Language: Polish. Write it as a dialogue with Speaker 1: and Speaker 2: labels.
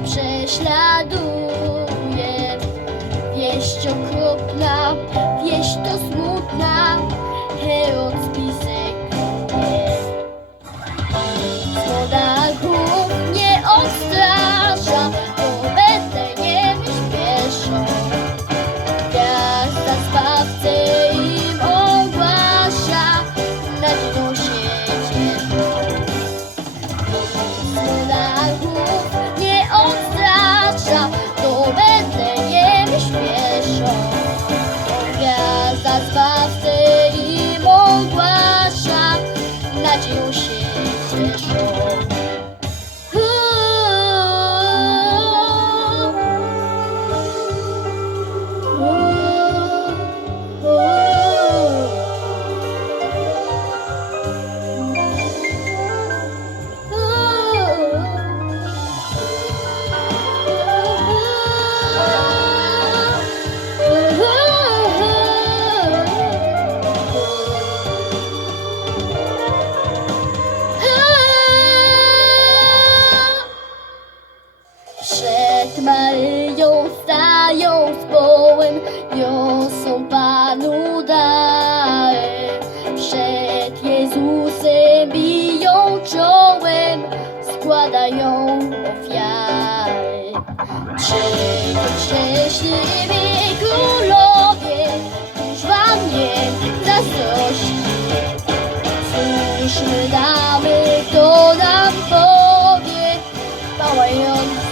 Speaker 1: zawiaduje. Wieść okropna, wieść to smutna, Herod 有谁接受 Maryją stają z bołem, niosą Panu dary. Przed Jezusem biją czołem, składają ofiary. Szczęśliwi królowie, któż wam nie zazdrości. Cóż my damy, kto nam powie, pałając